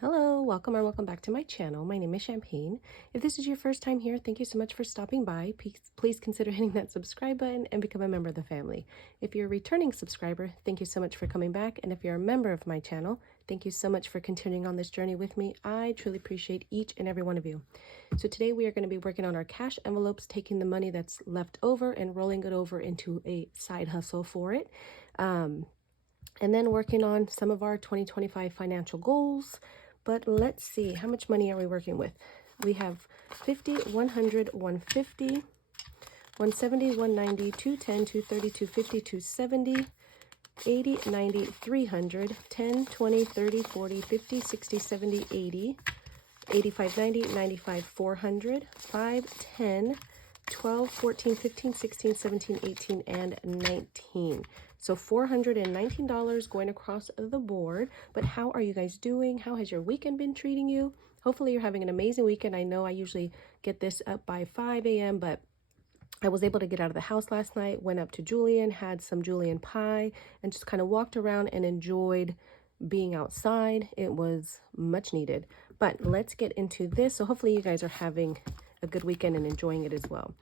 Hello, welcome or welcome back to my channel. My name is Champagne. If this is your first time here, thank you so much for stopping by. Please consider hitting that subscribe button and become a member of the family. If you're a returning subscriber, thank you so much for coming back. And if you're a member of my channel, thank you so much for continuing on this journey with me. I truly appreciate each and every one of you. So today we are going to be working on our cash envelopes, taking the money that's left over and rolling it over into a side hustle for it. And then working on some of our 2025 financial goals. But let's see, how much money are we working with? We have 50, 100, 150, 170, 190, 210, 230, 250, 270, 80, 90, 300, 10, 20, 30, 40, 50, 60, 70, 80, 85, 90, 95, 400, 5, 10, 12, 14, 15, 16, 17, 18, and 19. So $419 going across the board. But how are you guys doing? How has your weekend been treating you? Hopefully you're having an amazing weekend. I know I usually get this up by 5 a.m., but I was able to get out of the house last night, went up to Julian, had some Julian pie, and just kind of walked around and enjoyed being outside. It was much needed. But let's get into this. So hopefully you guys are having a good weekend and enjoying it as well.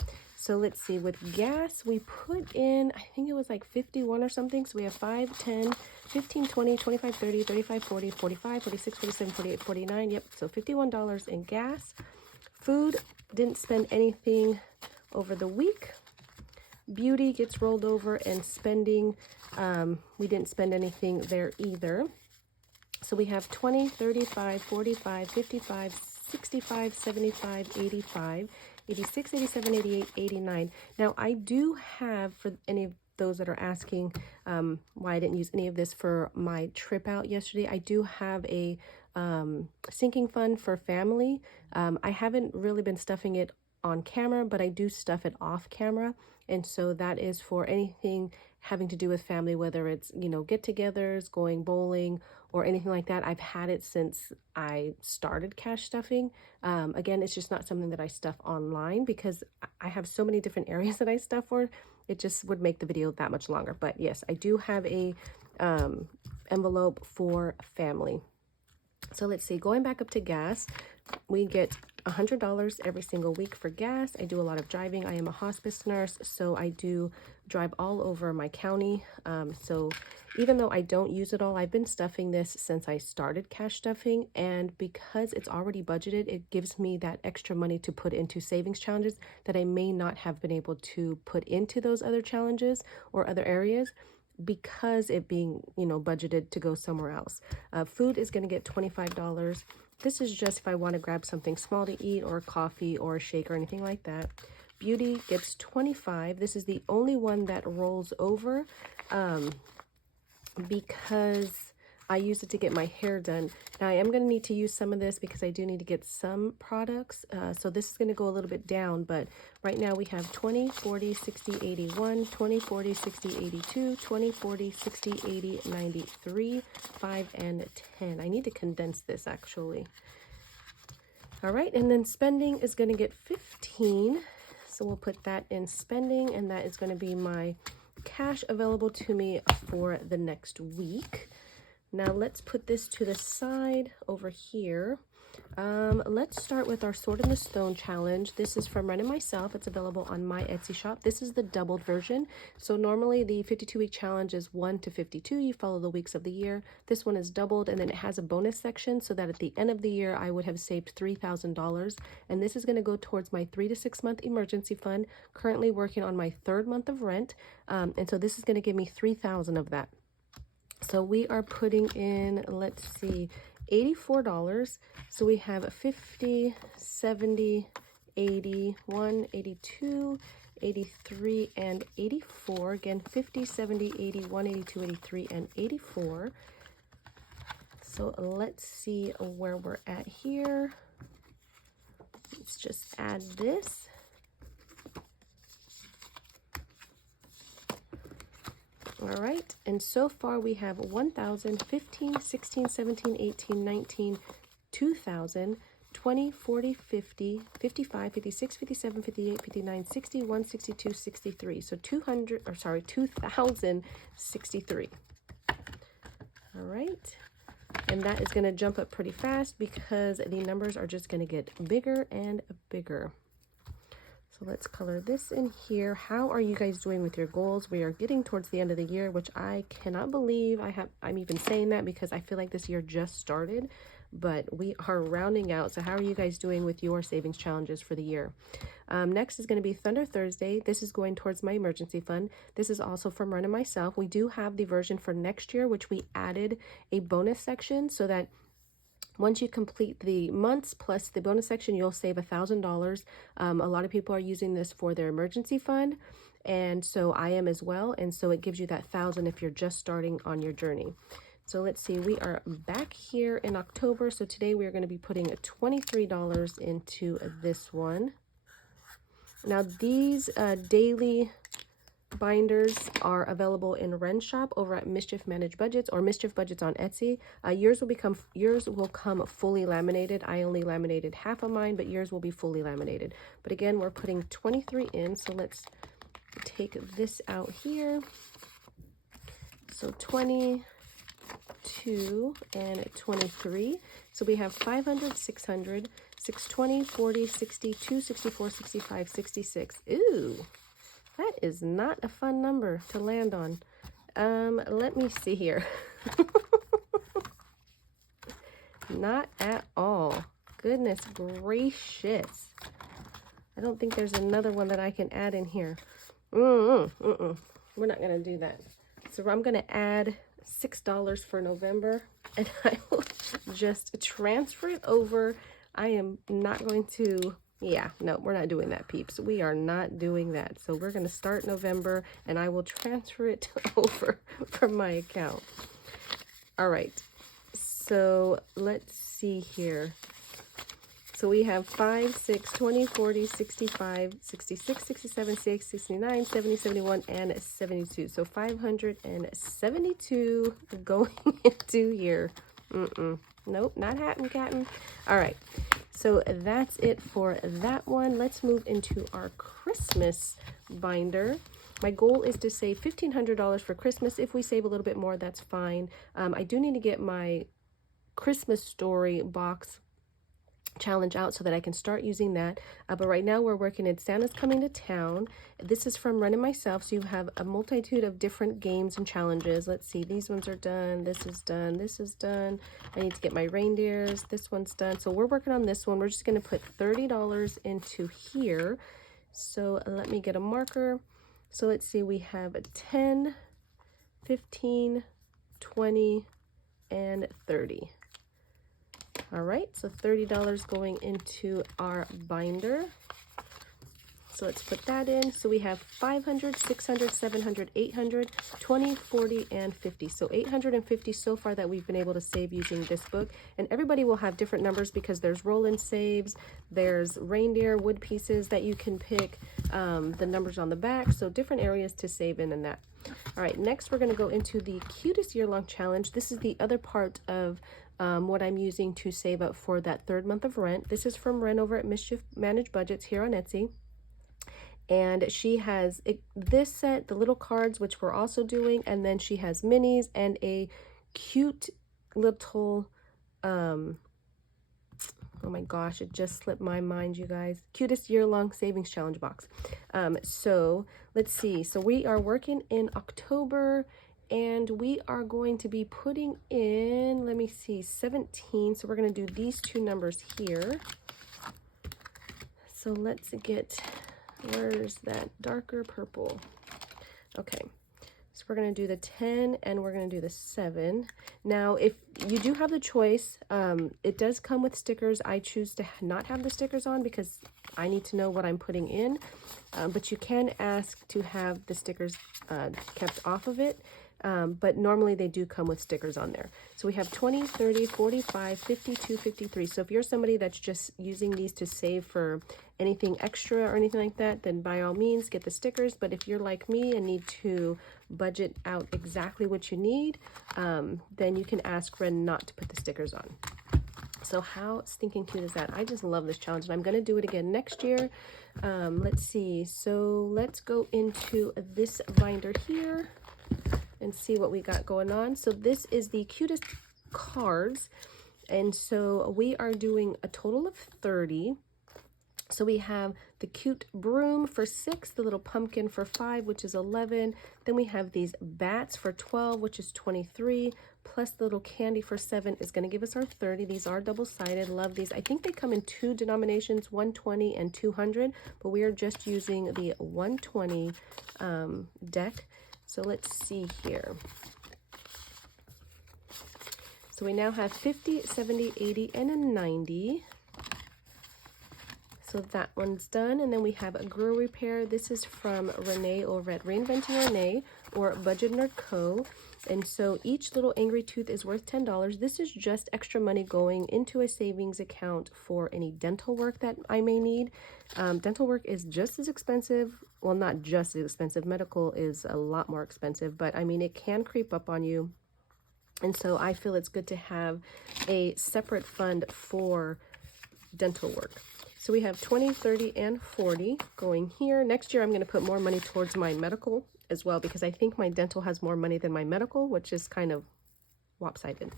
So let's see, with gas, we put in, I think it was like 51 or something. So we have 5, 10, 15, 20, 25, 30, 35, 40, 45, 46, 47, 48, 49. Yep, so $51 in gas. Food, didn't spend anything over the week. Beauty gets rolled over, and spending, we didn't spend anything there either. So we have 20, 35, 45, 55, 65, 75, 85, 86, 87, 88, 89. Now, I do have, for any of those that are asking why I didn't use any of this for my trip out yesterday, I do have a sinking fund for family. I haven't really been stuffing it on camera, but I do stuff it off camera. And so that is for anything having to do with family, whether it's, get-togethers, going bowling, or anything like that. I've had it since I started cash stuffing. Again, it's just not something that I stuff online because I have so many different areas that I stuff for. It just would make the video that much longer. But yes, I do have a envelope for family. So let's see, going back up to gas, we get $100 every single week for gas. I do a lot of driving. I am a hospice nurse, so I do drive all over my county. So even though I don't use it all, I've been stuffing this since I started cash stuffing. And because it's already budgeted, it gives me that extra money to put into savings challenges that I may not have been able to put into those other challenges or other areas, because it being, budgeted to go somewhere else. Food is going to get $25. This is just if I want to grab something small to eat, or coffee or a shake or anything like that. Beauty gets $25. This is the only one that rolls over because I use it to get my hair done. Now I am going to need to use some of this because I do need to get some products. So this is going to go a little bit down, but right now we have 20, 40, 60, 81, 20, 40, 60, 82, 20, 40, 60, 80, 93, 5, and 10. I need to condense this actually. All right, and then spending is going to get 15. So we'll put that in spending, and that is going to be my cash available to me for the next week. Now let's put this to the side over here. Let's start with our Sword in the Stone challenge. This is from Wren and myself. It's available on my Etsy shop. This is the doubled version. So normally the 52-week challenge is 1 to 52. You follow the weeks of the year. This one is doubled, and then it has a bonus section so that at the end of the year I would have saved $3,000. And this is going to go towards my 3 to 6 month emergency fund. Currently working on my 3rd month of rent. And so this is going to give me $3,000 of that. So we are putting in, let's see, $84. So we have 50, 70, 81, 82, 83, and 84. Again, 50, 70, 81, 82, 83, and 84. So let's see where we're at here. Let's just add this. All right, and so far we have 1,000, 15, 16, 17, 18, 19, 2,000, 20, 40, 50, 55, 56, 57, 58, 59, 61, 62, 63. So 2,063. All right. And that is going to jump up pretty fast because the numbers are just going to get bigger and bigger. So let's color this in here. How are you guys doing with your goals? We are getting towards the end of the year, which I cannot believe I'm even saying that because I feel like this year just started, but we are rounding out. So how are you guys doing with your savings challenges for the year? Next is going to be Thunder Thursday. This is going towards my emergency fund. This is also from Wren and myself. We do have the version for next year, which we added a bonus section so that once you complete the months plus the bonus section, you'll save $1,000. A lot of people are using this for their emergency fund, and so I am as well. And so it gives you that 1,000 if you're just starting on your journey. So let's see, we are back here in October. So today we are going to be putting $23 into this one. Now these daily binders are available in Wren shop over at Mischief Managed Budgets or Mischief Budgets on Etsy. Yours will come fully laminated. I only laminated half of mine, but yours will be fully laminated. But again, we're putting 23 in, so let's take this out here. So 22 and 23. So we have 500, 600, 620, 40, 62, 64, 65, 66. Ooh. That is not a fun number to land on. Let me see here. Not at all. Goodness gracious. I don't think there's another one that I can add in here. We're not going to do that. So I'm going to add $6 for November, and I will just transfer it over. I am not going to... Yeah, no, we're not doing that, peeps. We are not doing that. So we're going to start November, and I will transfer it over from my account. All right. So let's see here. So we have 5, 6, 20, 40, 65, 66, 67, 69, 70, 71, and 72. So 572 going into here. Nope, not Hatton Catton. All right. So that's it for that one. Let's move into our Christmas binder. My goal is to save $1,500 for Christmas. If we save a little bit more, that's fine. I do need to get my Christmas story box challenge out so that I can start using that. But right now we're working in Santa's Coming to Town. This is from Wren and myself, so you have a multitude of different games and challenges. Let's see, these ones are done, this is done, this is done. I need to get my reindeers, this one's done. So we're working on this one. We're just going to put $30 into here. So let me get a marker. So let's see, we have a 10, 15, 20, and 30. All right, so $30 going into our binder. So let's put that in. So we have 500, 600, 700, 800, 20, 40, and 50. So 850 so far that we've been able to save using this book. And everybody will have different numbers because there's roll-in saves, there's reindeer wood pieces that you can pick, the numbers on the back. So different areas to save in and that. All right, next we're going to go into the cutest year-long challenge. This is the other part of what I'm using to save up for that third month of rent. This is from Wren over at Mischief Managed Budgets here on Etsy. And she has this set, the little cards, which we're also doing, and then she has minis and a cute little, oh my gosh, it just slipped my mind, you guys. Cutest year-long savings challenge box. So let's see. So we are working in October, and we are going to be putting in, let me see, 17. So we're going to do these two numbers here. So let's get, where's that darker purple? Okay. So we're going to do the 10 and we're going to do the 7. Now, if you do have the choice, it does come with stickers. I choose to not have the stickers on because I need to know what I'm putting in. But you can ask to have the stickers kept off of it. But normally they do come with stickers on there. So we have 20, 30, 45, 52, 53. So if you're somebody that's just using these to save for anything extra or anything like that, then by all means get the stickers. But if you're like me and need to budget out exactly what you need, then you can ask Wren not to put the stickers on. So how stinking cute is that? I just love this challenge, and I'm going to do it again next year. Let's see. So let's go into this binder here and see what we got going on. So this is the cutest cards. And so we are doing a total of 30. So we have the cute broom for 6, the little pumpkin for 5, which is 11. Then we have these bats for 12, which is 23, plus the little candy for 7 is going to give us our 30. These are double-sided. Love these. I think they come in 2 denominations, 120 and 200, but we are just using the 120 deck. So let's see here. So we now have 50, 70, 80, and a 90. So that one's done. And then we have a grill repair. This is from Renee over at Reinventing Renee or Budget Nerd Co. And so each little angry tooth is worth $10. This is just extra money going into a savings account for any dental work that I may need. Dental work is just as expensive. Well, not just as expensive. Medical is a lot more expensive, but I mean, it can creep up on you. And so I feel it's good to have a separate fund for dental work. So we have 20, 30, and 40 going here. Next year, I'm going to put more money towards my medical as well, because I think my dental has more money than my medical, which is kind of lopsided.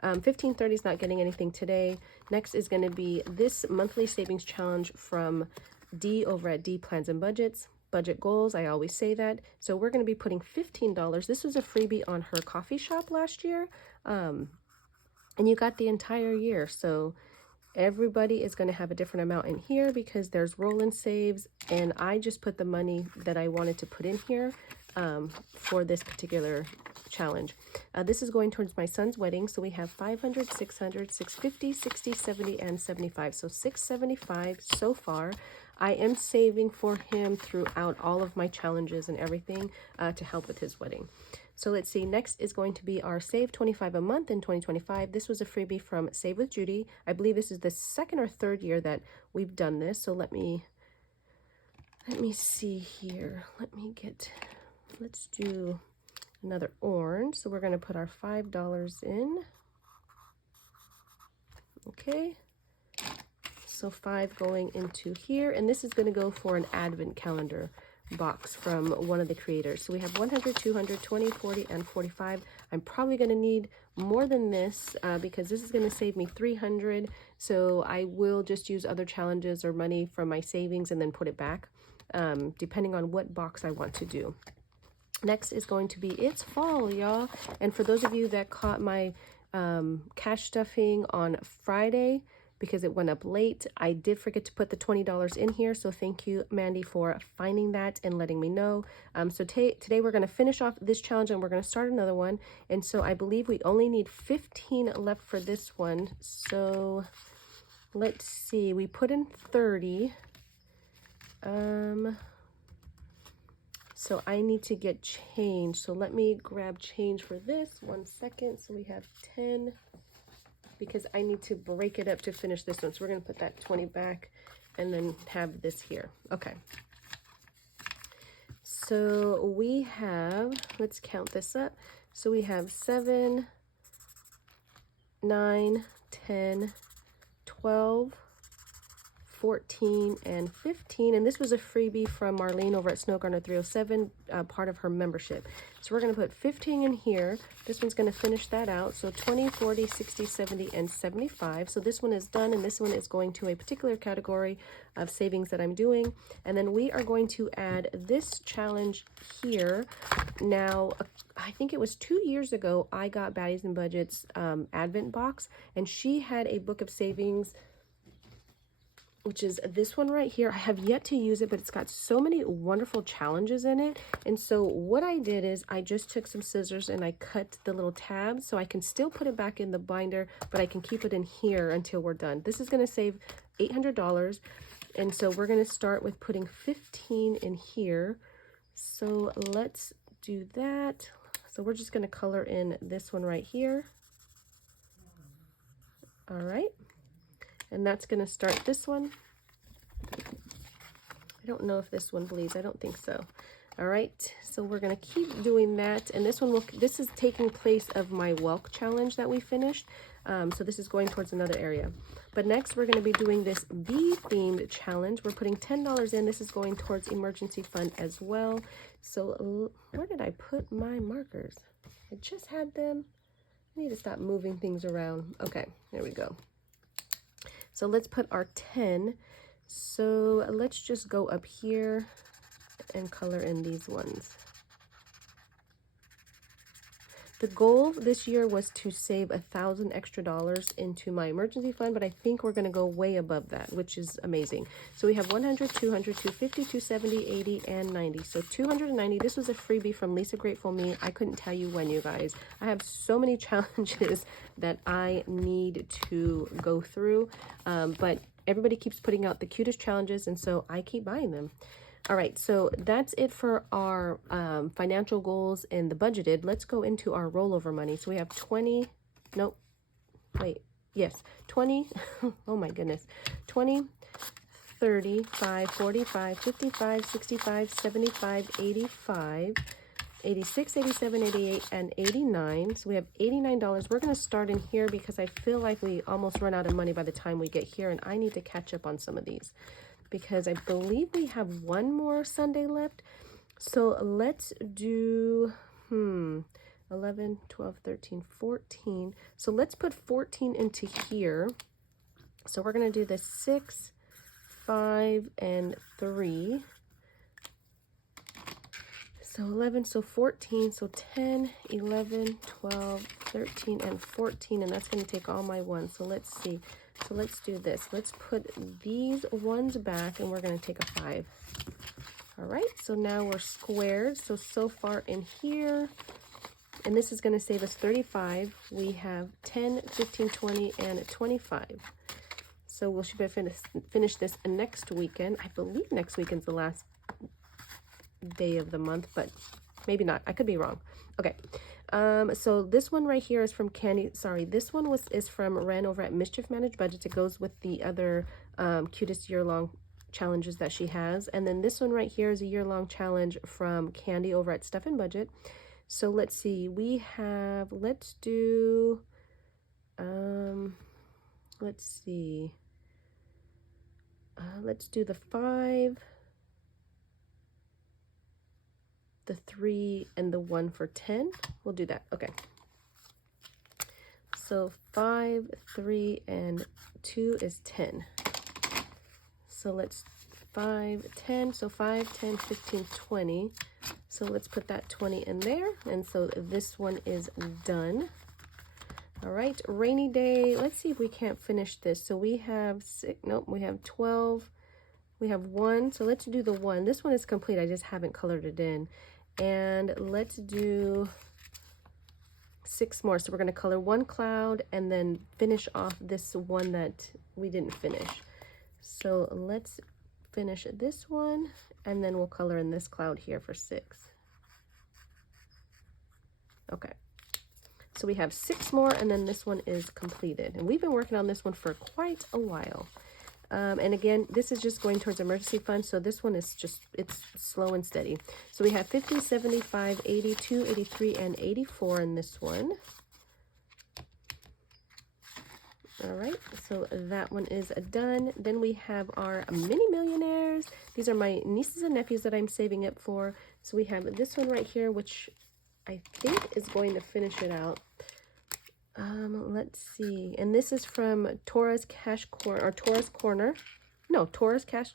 1530 is not getting anything today. Next is going to be this monthly savings challenge from D over at D Plans and Budgets. Budget goals, I always say that. So we're going to be putting $15. This was a freebie on her coffee shop last year. And you got the entire year. So everybody is going to have a different amount in here because there's roll and saves, and I just put the money that I wanted to put in here for this particular challenge. This is going towards my son's wedding, so we have 500, 600, 650, 60, 70, and 75. So 675 so far. I am saving for him throughout all of my challenges and everything to help with his wedding. So let's see, next is going to be our Save 25 a month in 2025. This was a freebie from Save with Judy. I believe this is the 2nd or 3rd year that we've done this. So let me see here. Let's do another orange. So we're going to put our $5 in. Okay. So 5 going into here, and this is going to go for an advent calendar box from one of the creators. So we have 100, 200, 20, 40, and 45. I'm probably going to need more than this because this is going to save me 300. So I will just use other challenges or money from my savings and then put it back, depending on what box I want to do. Next is going to be It's Fall, y'all. And for those of you that caught my cash stuffing on Friday, because it went up late, I did forget to put the $20 in here. So thank you, Mandy, for finding that and letting me know. So today we're going to finish off this challenge and we're going to start another one. And so I believe we only need 15 left for this one. So let's see, we put in 30. So I need to get change. So let me grab change for this. 1 second. So we have 10. Because I need to break it up to finish this one. So we're going to put that 20 back and then have this here. Okay. So we have, let's count this up. So we have 7, 9, 10, 12, 14, and 15. And this was a freebie from Marlene over at Snow Gardener 307, part of her membership. So we're going to put 15 in here. This one's going to finish that out. So 20, 40, 60, 70, and 75. So this one is done, and this one is going to a particular category of savings that I'm doing. And then we are going to add this challenge here. Now, I think it was 2 years ago, I got Baddies and Budget's Advent box, and she had a book of savings, which is this one right here. I have yet to use it, but it's got so many wonderful challenges in it. And so what I did is I just took some scissors and I cut the little tabs so I can still put it back in the binder, but I can keep it in here until we're done. This is going to save $800. And so we're going to start with putting 15 in here. So let's do that. So we're just going to color in this one right here. All right. And that's going to start this one. I don't know if this one bleeds. I don't think so. All right. So we're going to keep doing that. And this one this is taking place of my Welk challenge that we finished. So this is going towards another area. But next we're going to be doing this bee themed challenge. We're putting $10 in. This is going towards emergency fund as well. So where did I put my markers? I just had them I need to stop moving things around. Okay, there we go. So let's put our 10. So let's just go up here and color in these ones. The goal this year was to save $1,000 extra into my emergency fund, but I think we're going to go way above that, which is amazing. So we have 100, 200, 250, 270, 80, and 90. So 290. This was a freebie from Lisa Grateful Me. I couldn't tell you when, you guys. I have so many challenges that I need to go through, but everybody keeps putting out the cutest challenges, and so I keep buying them. All right, so that's it for our financial goals and the budgeted. Let's go into our rollover money. So we have 20, nope, wait, yes, 20, oh my goodness, 20, 30, 5, 45, 55, 65, 75, 85, 86, 87, 88, and 89. So we have $89. We're going to start in here because I feel like we almost run out of money by the time we get here, and I need to catch up on some of these, because I believe we have one more Sunday left. So let's do, 11, 12, 13, 14. So let's put 14 into here. So we're going to do the 6, 5, and 3. So 11, so 14, so 10, 11, 12, 13, and 14. And that's going to take all my ones. So let's see. So let's do this. Let's put these ones back, and we're going to take a 5. All right, so now we're squared. So far in here, and this is going to save us 35. We have 10, 15, 20, and 25. So we should be finish this next weekend. I believe next weekend's the last day of the month, but maybe not. I could be wrong. Okay. So this one right here is from Candy. Sorry, this one is from Wren over at Mischief Managed Budgets. It goes with the other cutest year-long challenges that she has. And then this one right here is a year-long challenge from Candy over at Stuff and Budget. So let's see. We have, let's do the 5, the 3, and the 1 for 10. We'll do that. Okay. So 5, 3, and 2 is 10. So let's 5, 10. So 5, 10, 15, 20. So let's put that 20 in there. And so this one is done. All right. Rainy day. Let's see if we can't finish this. So we have 6. Nope. We have 12. We have 1. So let's do the 1. This one is complete. I just haven't colored it in. And let's do 6 more. So we're going to color 1 cloud and then finish off this one that we didn't finish. So let's finish this one, and then we'll color in this cloud here for 6. Okay. So we have 6 more, and then this one is completed. And we've been working on this one for quite a while. And again, this is just going towards emergency fund. So this one is just, it's slow and steady. So we have 50, 75, 82, 83, and 84 in this one. All right, so that one is done. Then we have our mini millionaires. These are my nieces and nephews that I'm saving up for. So we have this one right here, which I think is going to finish it out. Let's see. And this is from Taurus Cash Corner, or Taurus Corner. No, Taurus Cash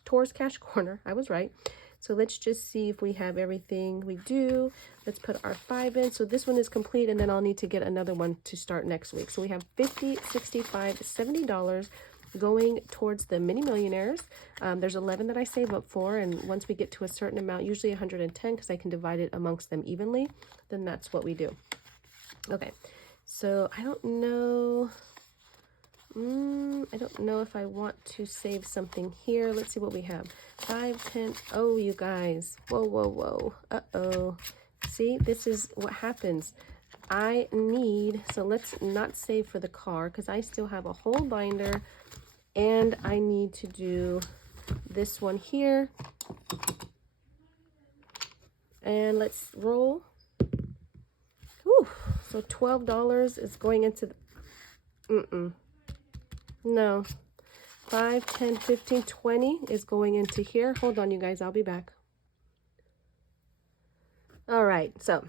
Corner. I was right. So let's just see if we have everything. We do. Let's put our 5 in. So this one is complete, and then I'll need to get another one to start next week. So we have $50, $65, $70 going towards the mini millionaires. There's 11 that I save up for, and once we get to a certain amount, usually 110, because I can divide it amongst them evenly, then that's what we do. Okay. So I don't know. I don't know if I want to save something here. Let's see what we have. 5, 10. Oh, you guys. Whoa, whoa, whoa. Uh-oh. See, this is what happens. I need, so let's not save for the car, because I still have a whole binder, and I need to do this one here. And let's roll. Whew. So $12 is going into the, no. 5, 10, 15, 20 is going into here. Hold on, you guys. I'll be back. All right. So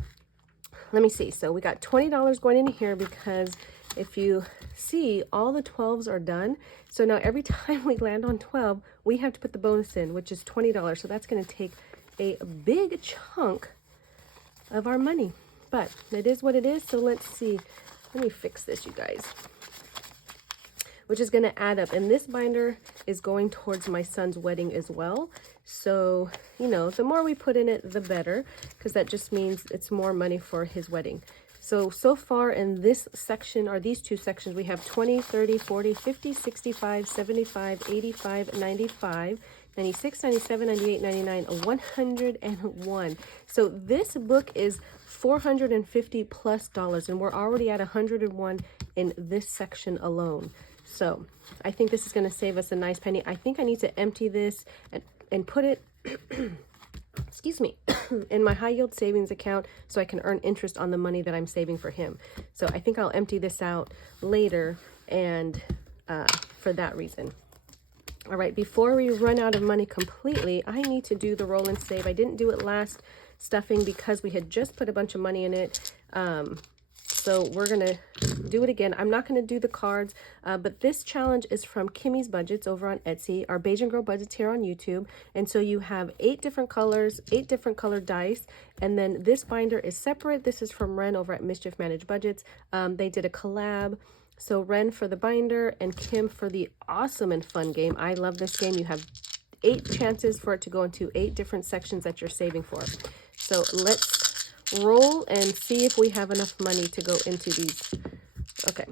let me see. So we got $20 going into here because if you see, all the 12s are done. So now every time we land on 12, we have to put the bonus in, which is $20. So that's going to take a big chunk of our money. But it is what it is. So let's see. Let me fix this, you guys. Which is going to add up. And this binder is going towards my son's wedding as well. So, you know, the more we put in it, the better, because that just means it's more money for his wedding. So far in this section, or these two sections, we have 20, 30, 40, 50, 65, 75, 85, 95, 96, 97, 98, 99, 101. So this book is $450 plus, and we're already at 101 in this section alone. So I think this is going to save us a nice penny. I think I need to empty this and put it excuse me, in my high yield savings account so I can earn interest on the money that I'm saving for him. So I think I'll empty this out later, and for that reason. All right, before we run out of money completely, I need to do the roll and save. I didn't do it last stuffing because we had just put a bunch of money in it. So we're going to do it again. I'm not going to do the cards, but this challenge is from Kimmy's Budgets over on Etsy, our Beige and Girl Budgets here on YouTube. And so you have 8 different colors, 8 different colored dice. And then this binder is separate. This is from Wren over at Mischief Managed Budgets. They did a collab. So Wren for the binder and Kim for the awesome and fun game. I love this game. You have 8 chances for it to go into 8 different sections that you're saving for. So let's roll and see if we have enough money to go into these. Okay.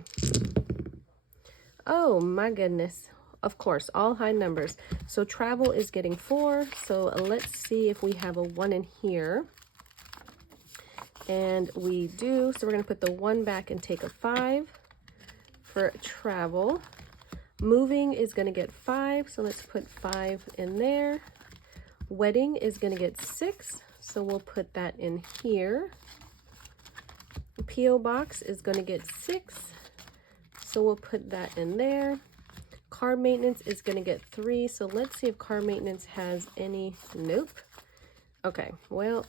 Oh my goodness. Of course, all high numbers. So travel is getting 4. So let's see if we have a 1 in here. And we do. So we're going to put the 1 back and take a 5 for travel. Moving is going to get 5. So let's put 5 in there. Wedding is going to get 6. So we'll put that in here. P.O. Box is going to get 6. So we'll put that in there. Car maintenance is going to get 3. So let's see if car maintenance has any. Nope. Okay, well,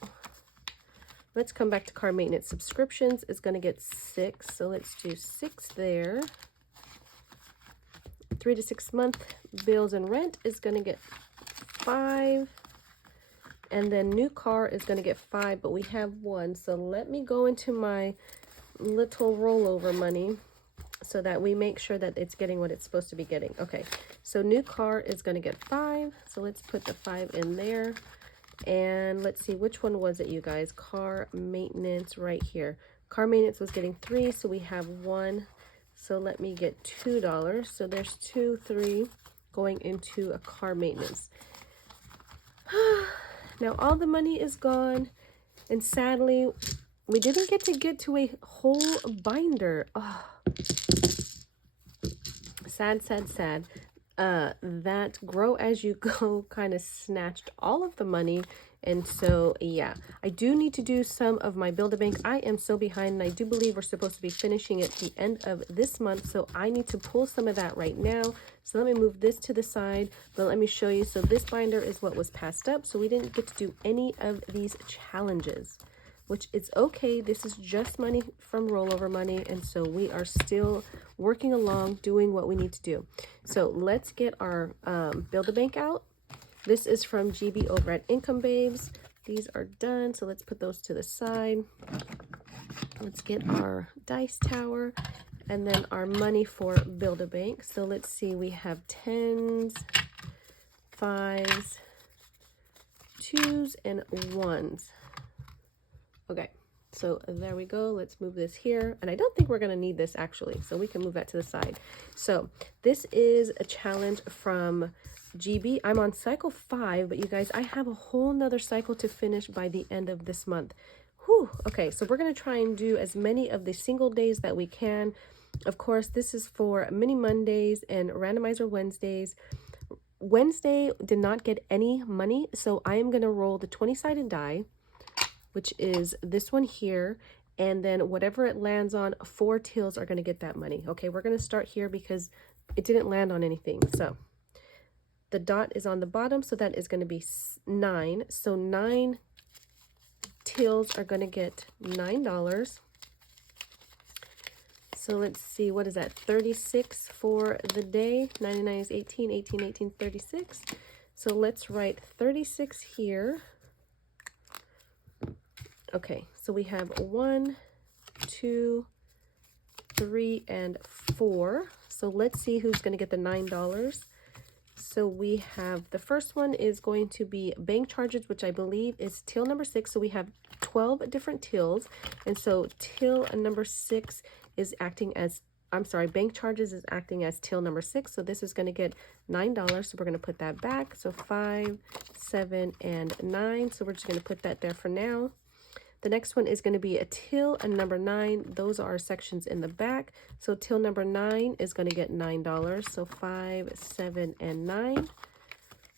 let's come back to car maintenance. Subscriptions is going to get 6. So let's do 6 there. 3 to 6 month bills and rent is going to get 5. And then new car is going to get 5, but we have 1. So let me go into my little rollover money so that we make sure that it's getting what it's supposed to be getting. Okay, so new car is going to get 5. So let's put the 5 in there. And let's see, which one was it, you guys? Car maintenance right here. Car maintenance was getting 3, so we have 1. So let me get $2. So there's 2, 3 going into a car maintenance. Now all the money is gone, and sadly, we didn't get to a whole binder. Oh. Sad, sad, sad. That Grow As You Go kind of snatched all of the money. And so, yeah, I do need to do some of my Build-A-Bank. I am so behind, and I do believe we're supposed to be finishing at the end of this month. So I need to pull some of that right now. So let me move this to the side, but let me show you. So this binder is what was passed up. So we didn't get to do any of these challenges, which is okay. This is just money from rollover money. And so we are still working along, doing what we need to do. So let's get our Build-A-Bank out. This is from GB over at Income Babes. These are done, so let's put those to the side. Let's get our dice tower and then our money for Build-A-Bank. So let's see, we have 10s, 5s, 2s, and 1s. Okay, so there we go. Let's move this here. And I don't think we're going to need this actually, so we can move that to the side. So this is a challenge from GB. I'm on cycle 5, but you guys, I have a whole nother cycle to finish by the end of this month. Whew. Okay, so we're going to try and do as many of the single days that we can. Of course, this is for mini Mondays and randomizer Wednesdays. Wednesday did not get any money, so I am going to roll the 20-sided die, which is this one here, and then whatever it lands on, 4 tails are going to get that money. Okay, we're going to start here because it didn't land on anything. So the dot is on the bottom, so that is going to be 9. So 9 tills are going to get $9. So let's see, what is that? 36 for the day. 99 is 18, 18, 18, 36. So let's write 36 here. Okay, so we have 1, 2, 3, and 4. So let's see who's going to get the $9. So we have, the first one is going to be bank charges, which I believe is till number 6. So we have 12 different tills. And so till number 6 is acting as, I'm sorry, bank charges is acting as till number 6. So this is going to get $9. So we're going to put that back. So 5, 7, and 9. So we're just going to put that there for now. The next one is going to be a till and number 9. Those are our sections in the back. So till number 9 is going to get $9. So 5, 7, and 9.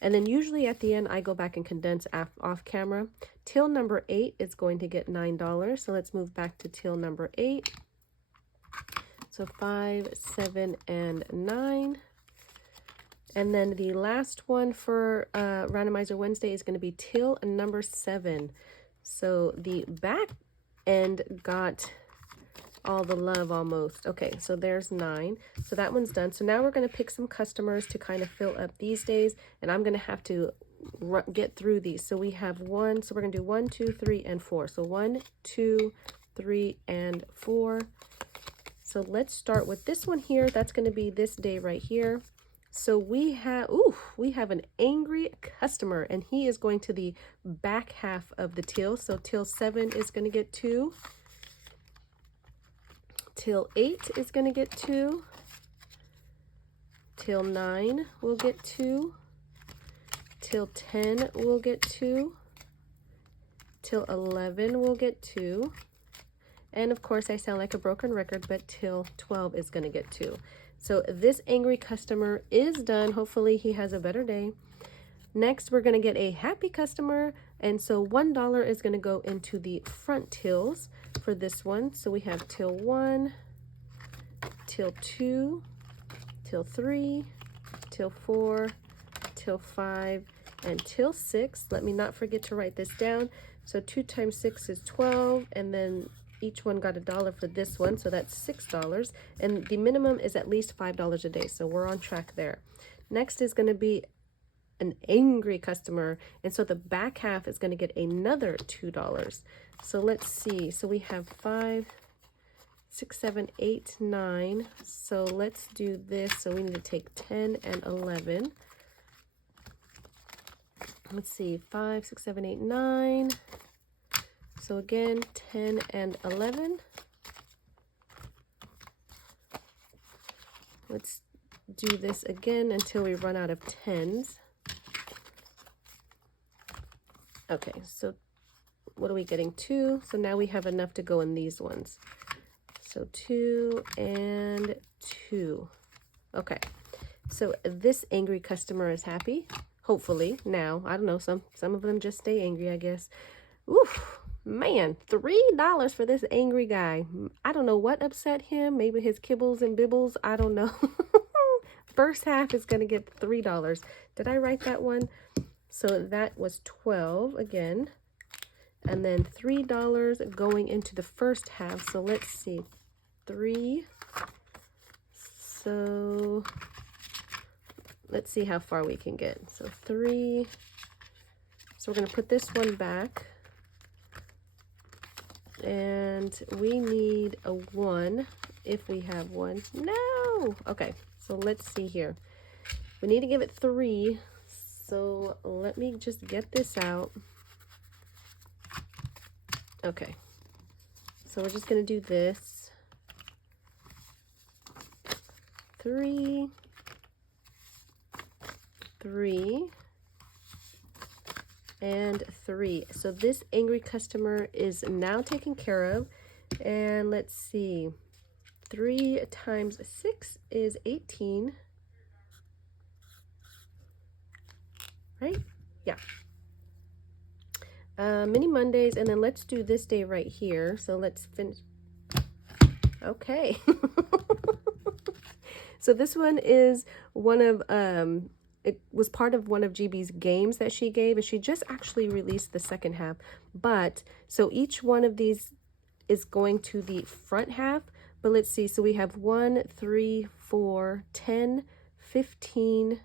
And then usually at the end, I go back and condense off camera. Till number 8 is going to get $9. So let's move back to till number 8. So 5, 7, and 9. And then the last one for Randomizer Wednesday is going to be till number 7. So the back end got all the love almost. Okay, so there's 9. So that one's done. So now we're going to pick some customers to kind of fill up these days. And I'm going to have to get through these. So we have 1. So we're going to do 1, 2, 3, and 4. So 1, 2, 3, and 4. So let's start with this one here. That's going to be this day right here. So we have an angry customer, and he is going to the back half of the till. So till 7 is going to get 2. Till 8 is going to get 2. Till 9 will get 2. Till 10 will get 2. Till 11 will get 2. And of course, I sound like a broken record, but till 12 is going to get 2. So this angry customer is done. Hopefully he has a better day. Next, we're going to get a happy customer. And so $1 is going to go into the front tills for this one. So we have till 1, till 2, till 3, till 4, till 5, and till 6. Let me not forget to write this down. So 2 times 6 is 12, and then each one got $1 for this one, so that's $6. And the minimum is at least $5 a day, so we're on track there. Next is going to be an angry customer, and so the back half is going to get another $2. So let's see. So we have 5, 6, 7, 8, 9. So let's do this. So we need to take 10 and 11. Let's see. 5, 6, 7, 8, 9. So again, 10 and 11. Let's do this again until we run out of 10s. Okay, so what are we getting? 2. So now we have enough to go in these ones. So 2 and 2. Okay, so this angry customer is happy. Hopefully now, I don't know, some of them just stay angry, I guess. Oof. Man, $3 for this angry guy. I don't know what upset him. Maybe his kibbles and bibbles. I don't know. First half is going to get $3. Did I write that one? So that was 12 again. And then $3 going into the first half. So let's see. 3. So let's see how far we can get. So 3. So we're going to put this one back. And we need a 1 if we have one. No! Okay, so let's see here. We need to give it 3. So let me just get this out. Okay. So we're just going to do this. 3. 3. And 3. So this angry customer is now taken care of. And let's see. 3 times 6 is 18. Right? Yeah. Mini Mondays. And then let's do this day right here. So let's finish. Okay. So this one is one of it was part of one of GB's games that she gave, and she just actually released the second half. But so each one of these is going to the front half. But let's see, so we have 1, 3, 4, 10, 15,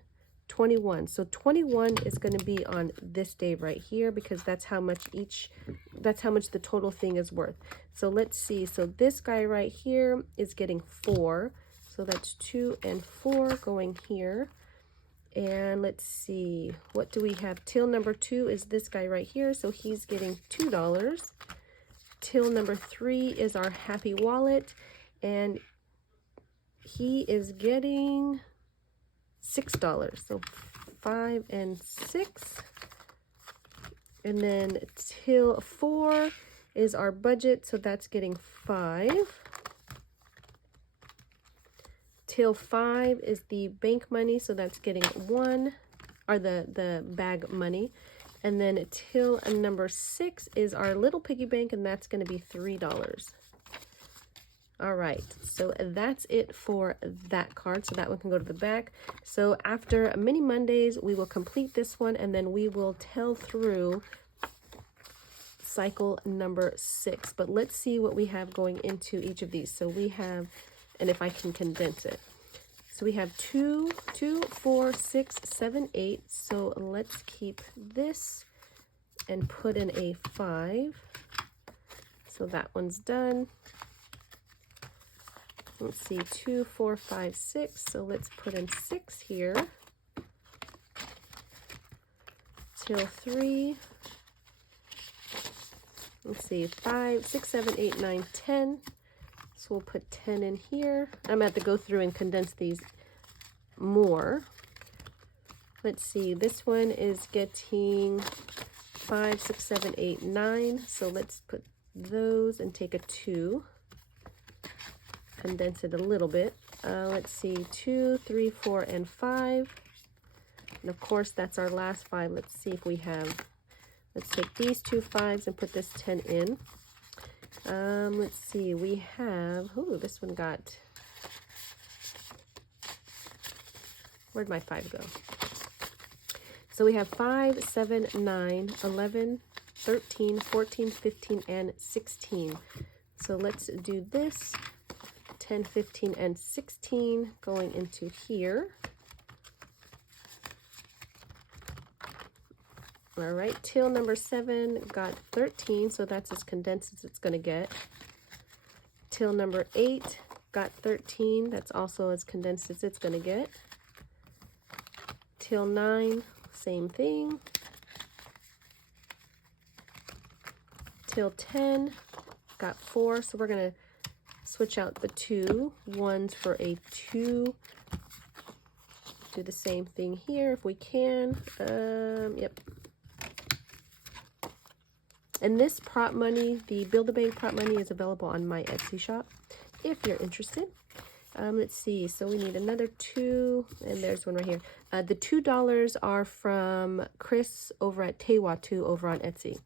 21. So 21 is going to be on this day right here, because that's how much the total thing is worth. So let's see, so this guy right here is getting 4. So that's 2 and 4 going here. And let's see, what do we have? Till number 2 is this guy right here, so he's getting $2. Till number 3 is our happy wallet, and he is getting $6. So 5 and 6. And then till 4 is our budget, so that's getting 5. Till 5 is the bank money, so that's getting 1, or the bag money. And then till number 6 is our little piggy bank, and that's going to be $3. All right, so that's it for that card. So that one can go to the back. So after mini Mondays, we will complete this one, and then we will tell through cycle number 6. But let's see what we have going into each of these. So we have, and if I can condense it. So we have 2, 4, 6, 7, 8. So let's keep this and put in a 5. So that one's done. Let's see, 2, 4, 5, 6. So let's put in 6 here. Till 3. Let's see, 5, 6, 7, 8, 9, 10. So we'll put 10 in here. I'm going to have to go through and condense these more. Let's see, this one is getting 5, 6, 7, 8, 9. So let's put those and take a 2. Condense it a little bit. Let's see, 2, 3, 4, and 5. And of course, that's our last 5. Let's see if we have, let's take these 2 5s and put this 10 in. Let's see, we have, oh, this one got, where'd my 5 go? So we have 5, 7, 9, 11, 13, 14, 15, and 16. So let's do this. 10, 15, and 16 going into here. All right, till number 7 got 13, so that's as condensed as it's going to get. Till number 8 got 13, that's also as condensed as it's going to get. Till 9, same thing. Till 10 got 4, so we're going to switch out the 2 ones for a 2. Do the same thing here if we can. Yep. And this prop money, the Build-A-Bank prop money, is available on my Etsy shop if you're interested. Let's see, so we need another 2, and there's one right here. The $2 are from Chris over at Tewa2 over on Etsy.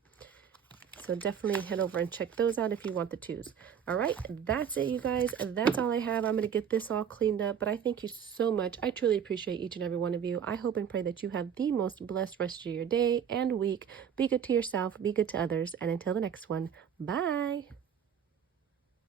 So definitely head over and check those out if you want the 2s. All right, that's it, you guys. That's all I have. I'm going to get this all cleaned up, but I thank you so much. I truly appreciate each and every one of you. I hope and pray that you have the most blessed rest of your day and week. Be good to yourself, be good to others, and until the next one, bye.